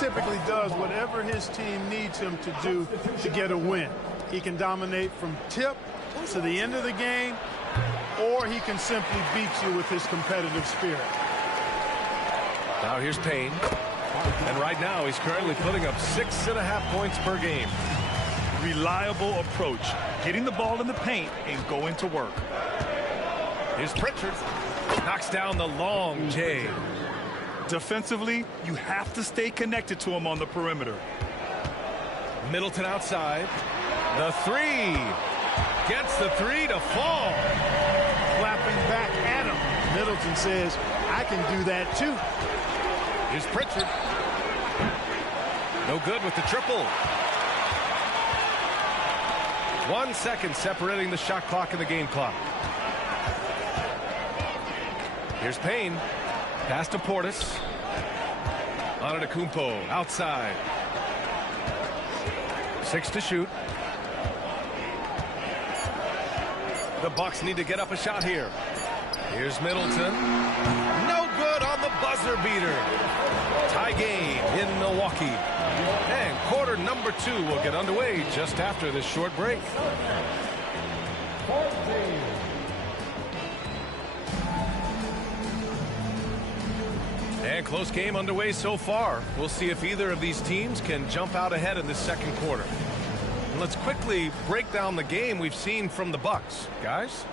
typically does whatever his team needs him to do to get a win. He can dominate from tip to the end of the game, or he can simply beat you with his competitive spirit. Now here's Payne. And right now he's currently putting up 6.5 points per game. Reliable approach. Getting the ball in the paint and going to work. Here's Pritchard. Knocks down the long J. Defensively, you have to stay connected to him on the perimeter. Middleton outside. The three. Gets the three to fall. Clapping back at him. Middleton says, I can do that too. Here's Pritchard. No good with the triple. 1 second separating the shot clock and the game clock. Here's Payne. Pass to Portis. Antetokounmpo outside. 6 to shoot. The Bucks need to get up a shot here. Here's Middleton. No good on the buzzer beater. Tie game in Milwaukee. And quarter number 2 will get underway just after this short break. And close game underway so far. We'll see if either of these teams can jump out ahead in this second quarter. And let's quickly break down the game we've seen from the Bucks. Guys?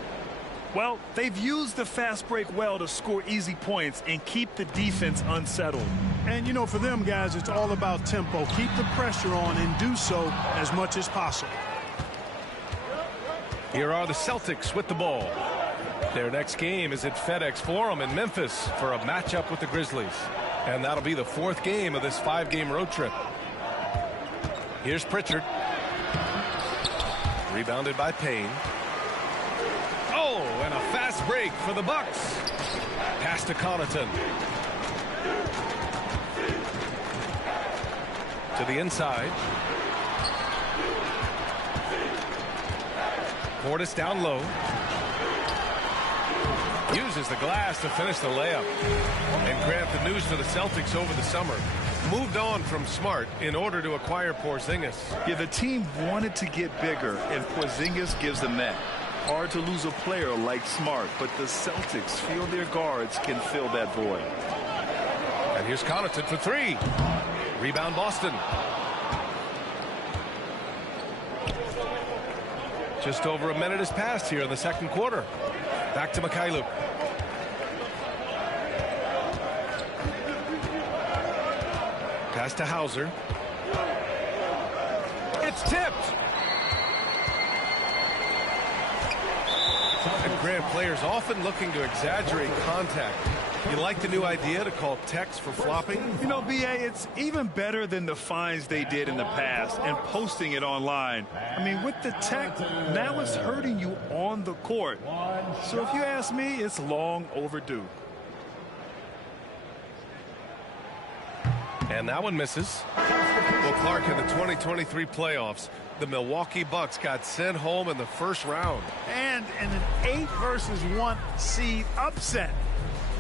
Well, they've used the fast break well to score easy points and keep the defense unsettled. And, you know, for them guys, it's all about tempo. Keep the pressure on and do so as much as possible. Here are the Celtics with the ball. Their next game is at FedEx Forum in Memphis for a matchup with the Grizzlies. And that'll be the 4th game of this 5-game road trip. Here's Pritchard. Rebounded by Payne. Oh, and a fast break for the Bucks. Pass to Connaughton. To the inside. Portis down low. Uses the glass to finish the layup. And Grant, the news for the Celtics over the summer. Moved on from Smart in order to acquire Porzingis. Yeah, the team wanted to get bigger, and Porzingis gives them that. Hard to lose a player like Smart, but the Celtics feel their guards can fill that void. And here's Connaughton for 3. Rebound Boston. Just over a minute has passed here in the second quarter. Back to Mikhailuk. Pass to Hauser. It's tipped. And Grant, players often looking to exaggerate contact. You like the new idea to call techs for flopping? You know, B.A., it's even better than the fines they did in the past and posting it online. I mean, with the tech, now it's hurting you on the court. So if you ask me, it's long overdue. And that one misses. Well, Clark, in the 2023 playoffs, the Milwaukee Bucks got sent home in the first round. And in an 8 versus 1 seed upset.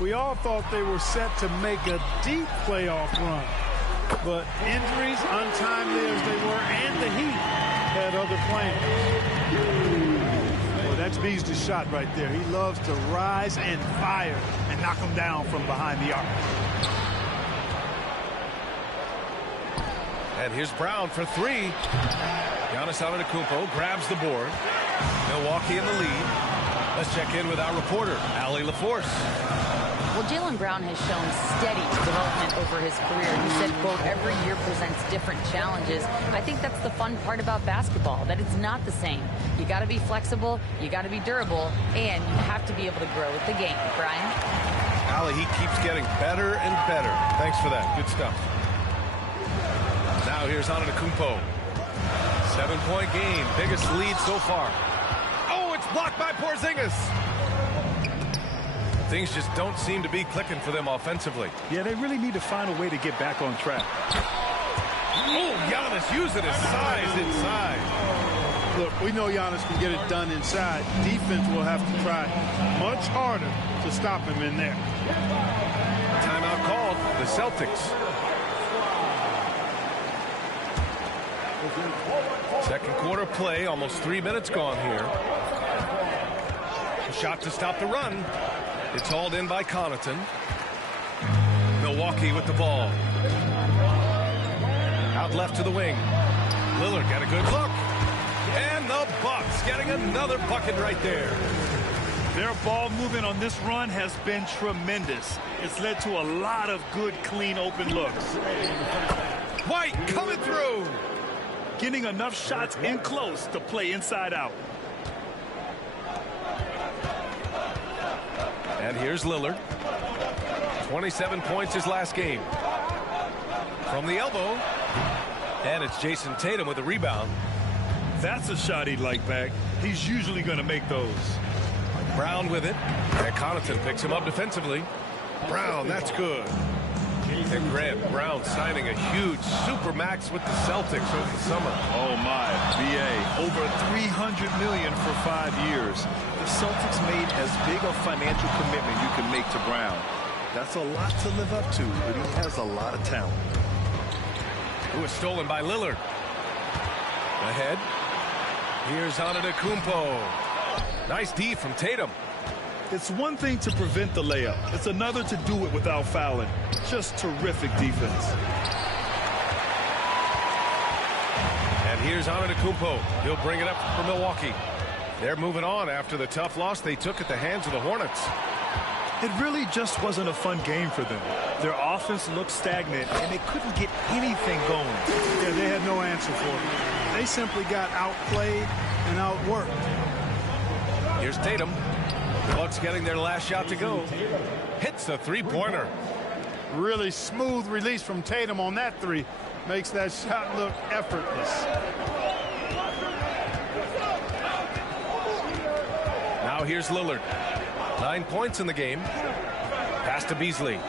We all thought they were set to make a deep playoff run. But injuries, untimely as they were, and the Heat had other plans. Well, that's Beasley's shot right there. He loves to rise and fire and knock them down from behind the arc. And here's Brown for 3. Giannis Antetokounmpo grabs the board. Milwaukee in the lead. Let's check in with our reporter, Allie LaForce. Well, Jaylen Brown has shown steady development over his career. He said, quote, every year presents different challenges. I think that's the fun part about basketball, that it's not the same. You got to be flexible, you got to be durable, and you have to be able to grow with the game. Brian? Allie, he keeps getting better and better. Thanks for that. Good stuff. Now here's Antetokounmpo. 7-point game. Biggest lead so far. Oh, it's blocked by Porzingis. Things just don't seem to be clicking for them offensively. Yeah, they really need to find a way to get back on track. Oh, Giannis using his size inside. Look, we know Giannis can get it done inside. Defense will have to try much harder to stop him in there. Timeout called. The Celtics. Second quarter play, almost 3 minutes gone here. A shot to stop the run. It's hauled in by Connaughton. Milwaukee with the ball. Out left to the wing. Lillard got a good look. And the Bucks getting another bucket right there. Their ball movement on this run has been tremendous. It's led to a lot of good, clean, open looks. White coming through. Getting enough shots in close to play inside out. And here's Lillard. 27 points his last game. From the elbow. And it's Jason Tatum with a rebound. That's a shot he'd like back. He's usually going to make those. Brown with it. And Connaughton picks him up defensively. Brown, that's good. And Grant, Brown signing a huge supermax with the Celtics over the summer. Oh my, BA, over $300 million for 5 years. The Celtics made as big a financial commitment you can make to Brown. That's a lot to live up to, but he has a lot of talent. Who is stolen by Lillard. Ahead. Here's Antetokounmpo. Nice D from Tatum. It's one thing to prevent the layup. It's another to do it without fouling. Just terrific defense. And here's Antetokounmpo. He'll bring it up for Milwaukee. They're moving on after the tough loss they took at the hands of the Hornets. It really just wasn't a fun game for them. Their offense looked stagnant, and they couldn't get anything going. Yeah, they had no answer for it. They simply got outplayed and outworked. Here's Tatum. Bucks getting their last shot to go. Hits the three-pointer. Really smooth release from Tatum on that three. Makes that shot look effortless. Now here's Lillard. 9 points in the game. Pass to Beasley.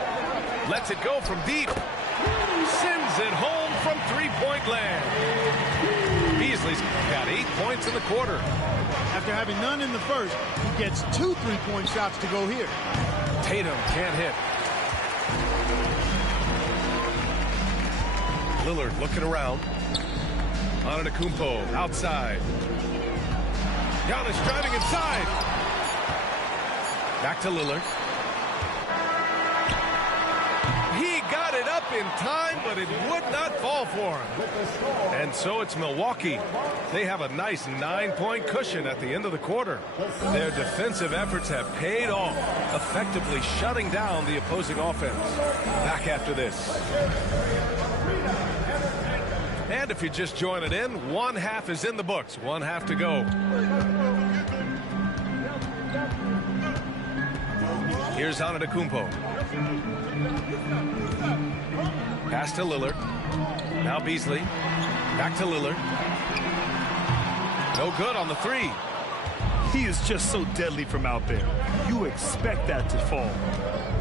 Lets it go from deep. Sends it home from three-point land. Beasley's got 8 points in the quarter. After having none in the first, he gets 2 3-point shots to go here. Tatum can't hit. Lillard looking around. Antetokounmpo outside. Giannis driving inside. Back to Lillard. He got it up in time, but it would not fall for him. And so it's Milwaukee. They have a nice 9-point cushion at the end of the quarter. Their defensive efforts have paid off, effectively shutting down the opposing offense. Back after this. And if you're just joining in, one half is in the books. One half to go. Here's Antetokounmpo. Pass to Lillard. Now Beasley. Back to Lillard. No good on the three. He is just so deadly from out there. You expect that to fall.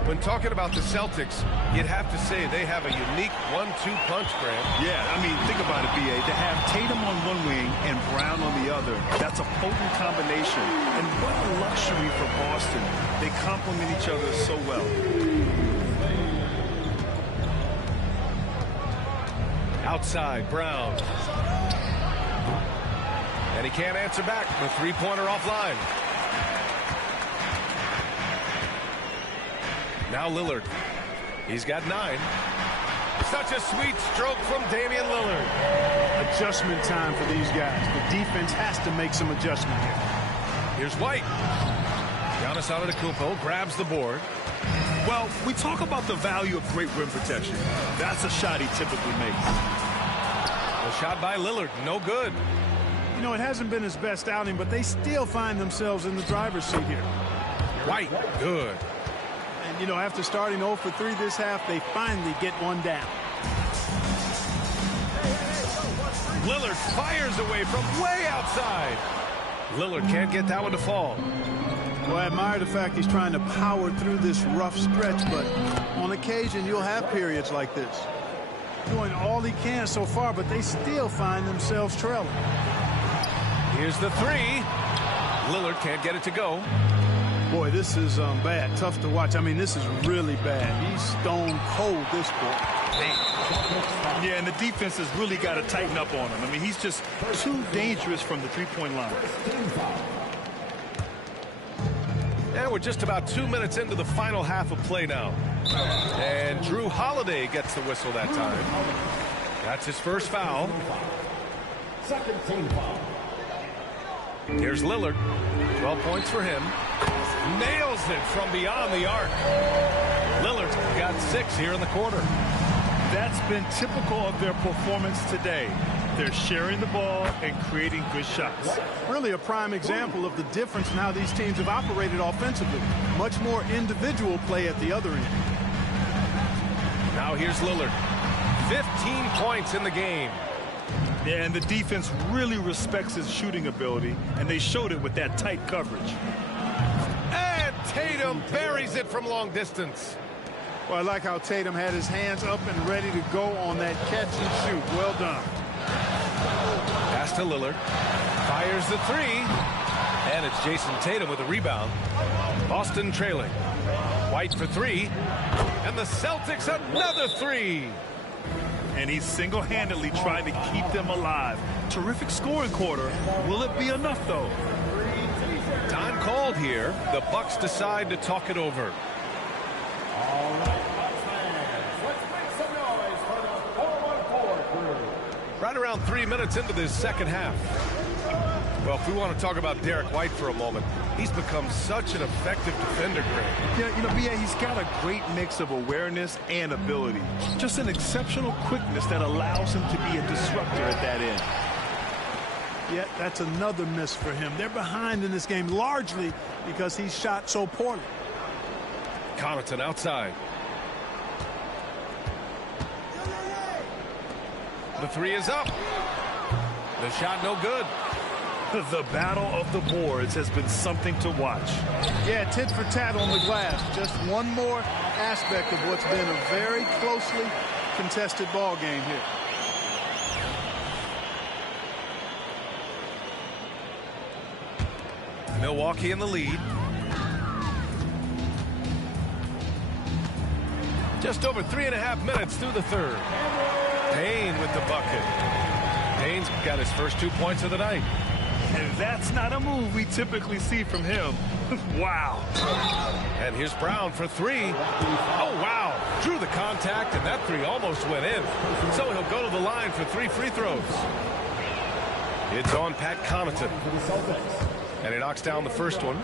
When talking about the Celtics, you'd have to say they have a unique 1-2 punch, Grant. Yeah, I mean, think about it, B.A. To have Tatum on one wing and Brown on the other, that's a potent combination. And what a luxury for Boston. They complement each other so well. Outside, Brown. And he can't answer back. The three-pointer offline. Now Lillard. He's got 9. Such a sweet stroke from Damian Lillard. Adjustment time for these guys. The defense has to make some adjustment here. Here's White. Giannis Antetokounmpo grabs the board. Well, we talk about the value of great rim protection. That's a shot he typically makes. A shot by Lillard. No good. You know, it hasn't been his best outing, but they still find themselves in the driver's seat here. White. Good. And, you know, after starting 0 for 3 this half, they finally get one down. Lillard fires away from way outside. Lillard can't get that one to fall. Well, I admire the fact he's trying to power through this rough stretch, but on occasion you'll have periods like this. Doing all he can so far, but they still find themselves trailing. Here's the three. Lillard can't get it to go. Boy, this is bad. Tough to watch. I mean, this is really bad. He's stone cold, this boy. Yeah, and the defense has really got to tighten up on him. I mean, he's just too dangerous from the three-point line. And we're just about 2 minutes into the final half of play now. And Jrue Holiday gets the whistle that time. That's his first foul. Second team foul. Here's Lillard. 12 points for him. Nails it from beyond the arc. Lillard's got 6 here in the quarter. That's been typical of their performance today. They're sharing the ball and creating good shots. Really a prime example of the difference in how these teams have operated offensively. Much more individual play at the other end. Now here's Lillard. 15 points in the game. Yeah, and the defense really respects his shooting ability, and they showed it with that tight coverage. And Tatum buries it from long distance. Well, I like how Tatum had his hands up and ready to go on that catch and shoot. Well done. Pass to Lillard. Fires the three. And it's Jason Tatum with a rebound. Boston trailing. White for 3. And the Celtics another 3. And he's single-handedly trying to keep them alive. Terrific scoring quarter. Will it be enough, though? Time called here. The Bucks decide to talk it over. All right, Bucks fans, let's make some noise for the 414 crew. Right around 3 minutes into this second half. Well, if we want to talk about Derek White for a moment, he's become such an effective defender, Greg. Yeah, you know, B.A., he's got a great mix of awareness and ability. Just an exceptional quickness that allows him to be a disruptor at that end. Yet that's another miss for him. They're behind in this game largely because he shot so poorly. Connaughton outside. The 3 is up. The shot no good. The battle of the boards has been something to watch. Yeah, tit for tat on the glass. Just one more aspect of what's been a very closely contested ball game here. Milwaukee in the lead. Just over 3.5 minutes through the third. Payne with the bucket. Payne's got his first 2 points of the night. And that's not a move we typically see from him. Wow. And here's Brown for 3. Oh, wow. Drew the contact, and that 3 almost went in. So he'll go to the line for 3 free throws. It's on Pat Connaughton. And he knocks down the first one.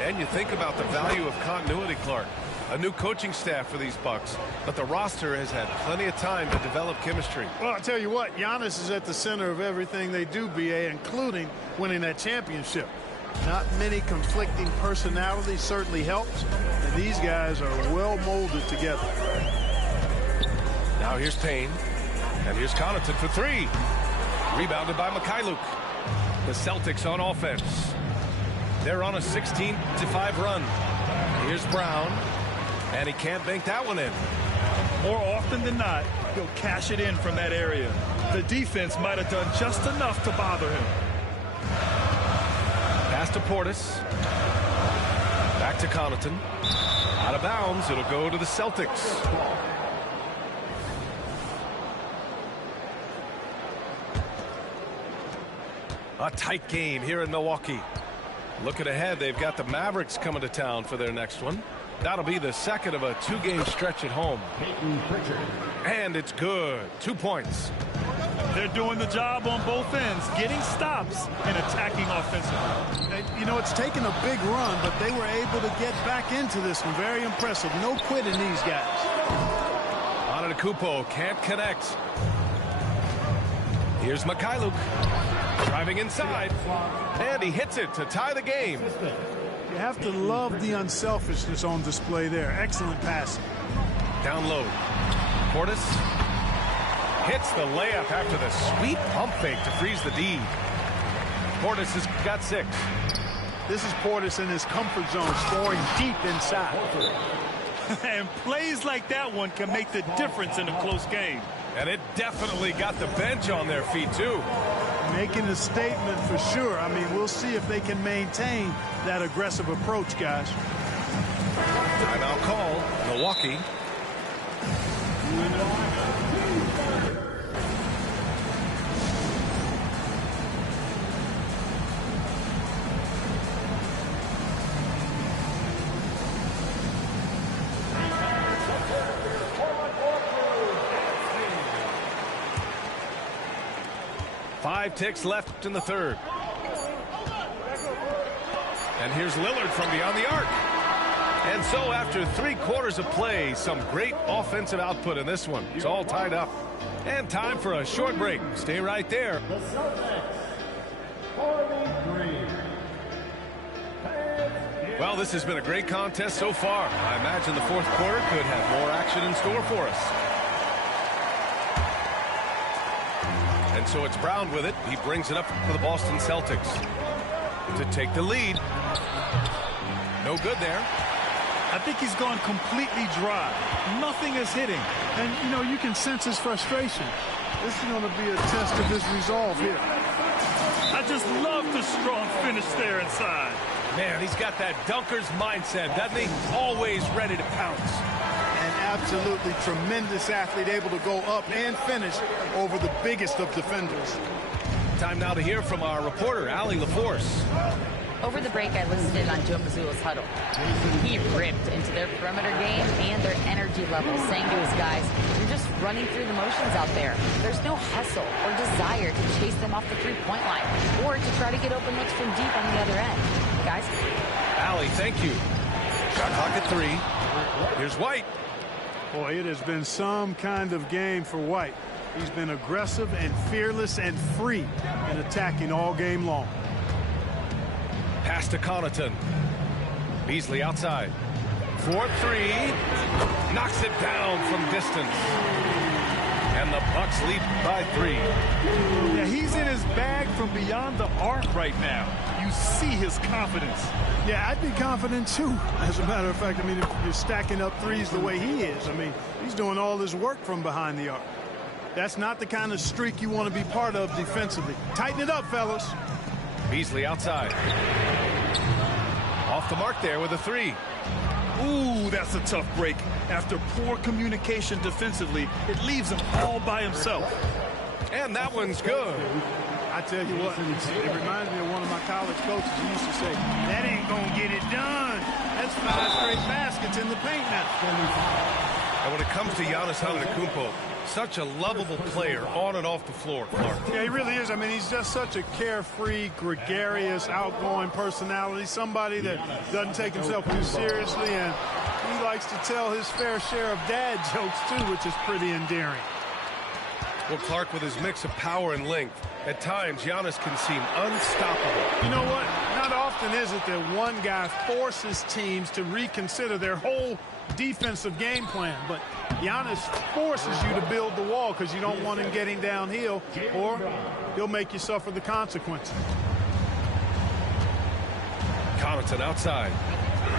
And you think about the value of continuity, Clark. A new coaching staff for these Bucks, but the roster has had plenty of time to develop chemistry. Well, I'll tell you what, Giannis is at the center of everything they do, B.A., including winning that championship. Not many conflicting personalities certainly helps, and these guys are well molded together. Now here's Payne, and here's Connaughton for 3. Rebounded by Mikhailuk. The Celtics on offense. They're on a 16-5 run. Here's Brown. And he can't bank that one in. More often than not, he'll cash it in from that area. The defense might have done just enough to bother him. Pass to Portis. Back to Connaughton. Out of bounds. It'll go to the Celtics. A tight game here in Milwaukee. Looking ahead, they've got the Mavericks coming to town for their next one. That'll be the second of a 2-game stretch at home. And it's good. 2 points. They're doing the job on both ends, getting stops and attacking offensively. You know, it's taken a big run, but they were able to get back into this one. Very impressive. No quitting these guys. Antetokounmpo can't connect. Here's Mikhailuk. Driving inside. And he hits it to tie the game. You have to love the unselfishness on display there. Excellent passing. Down low. Portis hits the layup after the sweet pump fake to freeze the D. Portis has got 6. This is Portis in his comfort zone, scoring deep inside. And plays like that one can make the difference in a close game. And it definitely got the bench on their feet, too. Making a statement for sure. I mean, we'll see if they can maintain that aggressive approach, guys. Timeout call. Milwaukee. 5 ticks left in the third. And here's Lillard from beyond the arc. And so after 3 quarters of play, some great offensive output in this one. It's all tied up. And time for a short break. Stay right there. The Celtics, 43. Well, this has been a great contest so far. I imagine the fourth quarter could have more action in store for us. And so it's Brown with it. He brings it up for the Boston Celtics to take the lead. No good there. I think he's gone completely dry. Nothing is hitting. And, you know, you can sense his frustration. This is going to be a test of his resolve here. I just love the strong finish there inside. Man, he's got that dunker's mindset, doesn't he? Always ready to pounce. An absolutely tremendous athlete, able to go up and finish over the biggest of defenders. Time now to hear from our reporter, Allie LaForce. Over the break, I listened in on Joe Mazzulla's huddle. He ripped into their perimeter game and their energy levels, saying to his guys, you're just running through the motions out there. There's no hustle or desire to chase them off the three-point line or to try to get open looks from deep on the other end. Guys? Allie, thank you. Shot clock at 3. Here's White. Boy, it has been some kind of game for White. He's been aggressive and fearless and free in attacking all game long. Pass to Connaughton. Beasley outside. 4-3. Knocks it down from distance. And the Bucks lead by 3. Yeah, he's in his bag from beyond the arc right now. You see his confidence. Yeah, I'd be confident too. As a matter of fact, I mean, if you're stacking up threes the way he is, I mean, he's doing all his work from behind the arc. That's not the kind of streak you want to be part of defensively. Tighten it up, fellas. Beasley outside. Off the mark there with a 3. Ooh, that's a tough break. After poor communication defensively, it leaves him all by himself. And that one's good. I tell you what, it reminds me of one of my college coaches. He used to say, that ain't gonna get it done. That's 5 straight baskets in the paint now. And when it comes to Giannis Antetokounmpo, such a lovable player on and off the floor, Clark. Yeah, he really is. I mean, he's just such a carefree, gregarious, outgoing personality. Somebody that doesn't take himself too seriously, and he likes to tell his fair share of dad jokes, too, which is pretty endearing. Well, Clark, with his mix of power and length, at times Giannis can seem unstoppable. You know what? Not often is it that one guy forces teams to reconsider their whole defensive game plan, but Giannis forces you to build the wall because you don't want him getting downhill, or he'll make you suffer the consequences. Connaughton outside.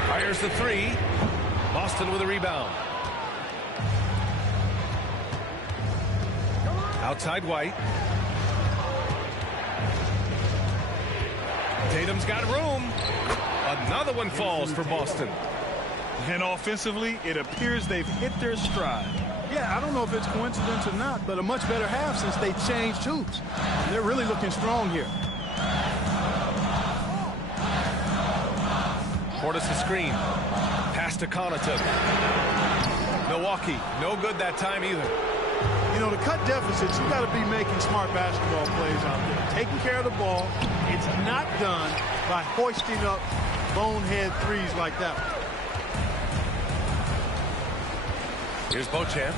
Fires the 3. Boston with a rebound. Outside White. Tatum's got room. Another one falls for Boston. And offensively, it appears they've hit their stride. Yeah, I don't know if it's coincidence or not, but a much better half since they changed hoops. They're really looking strong here. Portis a screen. Pass to Connaughton. Milwaukee, no good that time either. You know, to cut deficits, you got to be making smart basketball plays out there. Taking care of the ball. It's not done by hoisting up bonehead threes like that one. Here's Beauchamp.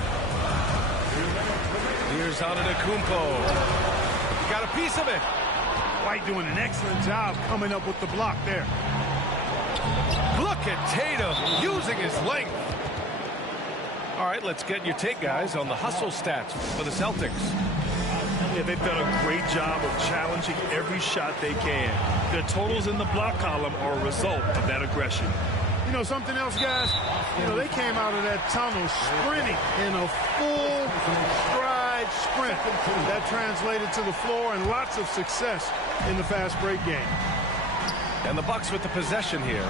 Here's Antetokounmpo. Got a piece of it. White doing an excellent job coming up with the block there. Look at Tatum using his length. All right, let's get your take, guys, on the hustle stats for the Celtics. Yeah, they've done a great job of challenging every shot they can. Their totals in the block column are a result of that aggression. You know something else, guys? You know, they came out of that tunnel sprinting in a full stride sprint. That translated to the floor and lots of success in the fast break game. And the Bucks with the possession here.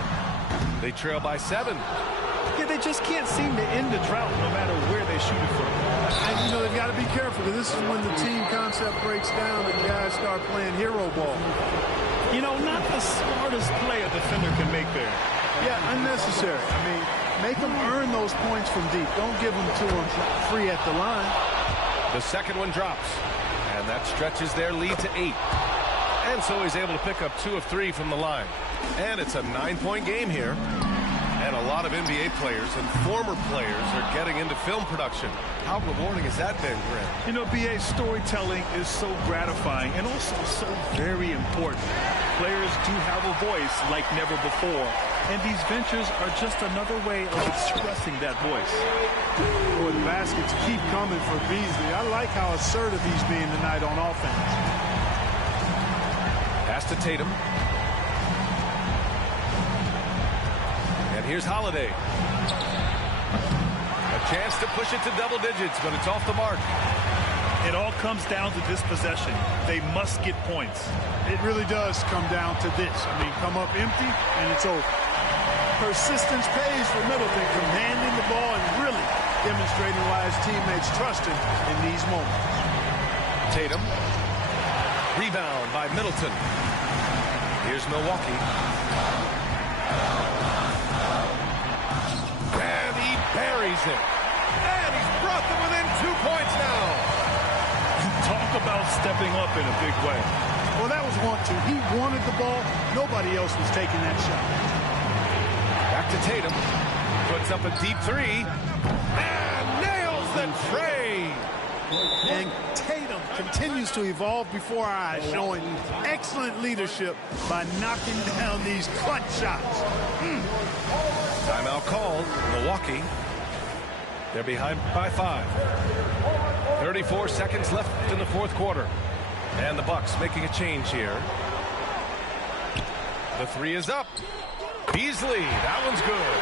They trail by 7. Yeah, they just can't seem to end the drought no matter where they shoot it from. And, you know, they've got to be careful because this is when the team concept breaks down and guys start playing hero ball. You know, not the smartest play a defender can make there. Yeah, unnecessary. I mean, make them earn those points from deep. Don't give them to them free at the line. The second one drops. And that stretches their lead to 8. And so he's able to pick up 2 of 3 from the line. And it's a 9-point game here. And a lot of NBA players and former players are getting into film production. How rewarding has that been, Grant? You know, BA, storytelling is so gratifying and also so very important. Players do have a voice like never before, and these ventures are just another way of expressing that voice. Boy, the baskets keep coming for Beasley. I like how assertive he's being tonight on offense. Pass to Tatum. And here's Holiday. A chance to push it to double digits, but it's off the mark. It all comes down to this possession. They must get points. It really does come down to this. I mean, come up empty, and it's over. Persistence pays for Middleton, commanding the ball and really demonstrating why his teammates trust him in these moments. Tatum. Rebound by Middleton. Here's Milwaukee. And he buries it. And he's brought them within 2 points now. Talk about stepping up in a big way. Well, that was 1-2. He wanted the ball. Nobody else was taking that shot. Back to Tatum. Puts up a deep 3. And nails the tray. And Tatum continues to evolve before our eyes, showing excellent leadership by knocking down these clutch shots. Timeout called. Milwaukee. They're behind by 5. 34 seconds left in the fourth quarter. And the Bucks making a change here. The 3 is up. Beasley, that one's good.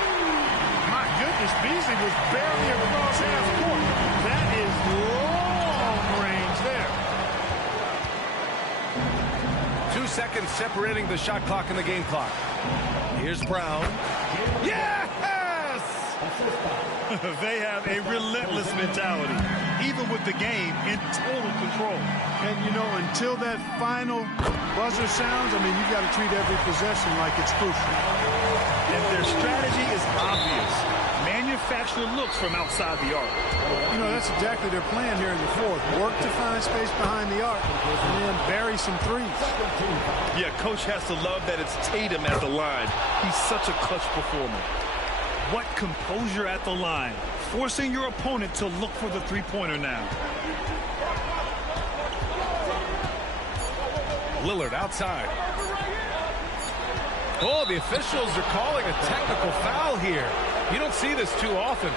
My goodness, Beasley was barely across half court. That is long range there. 2 seconds separating the shot clock and the game clock. Here's Brown. Yes! They have a relentless mentality, even with the game in total control. And, you know, until that final buzzer sounds, I mean, you've got to treat every possession like it's crucial. And their strategy is obvious. Manufacture looks from outside the arc. You know, that's exactly their plan here in the fourth. Work to find space behind the arc and then bury some threes. Yeah, coach has to love that it's Tatum at the line. He's such a clutch performer. What composure at the line, forcing your opponent to look for the three-pointer now. Lillard outside. Oh, the officials are calling a technical foul here. You don't see this too often.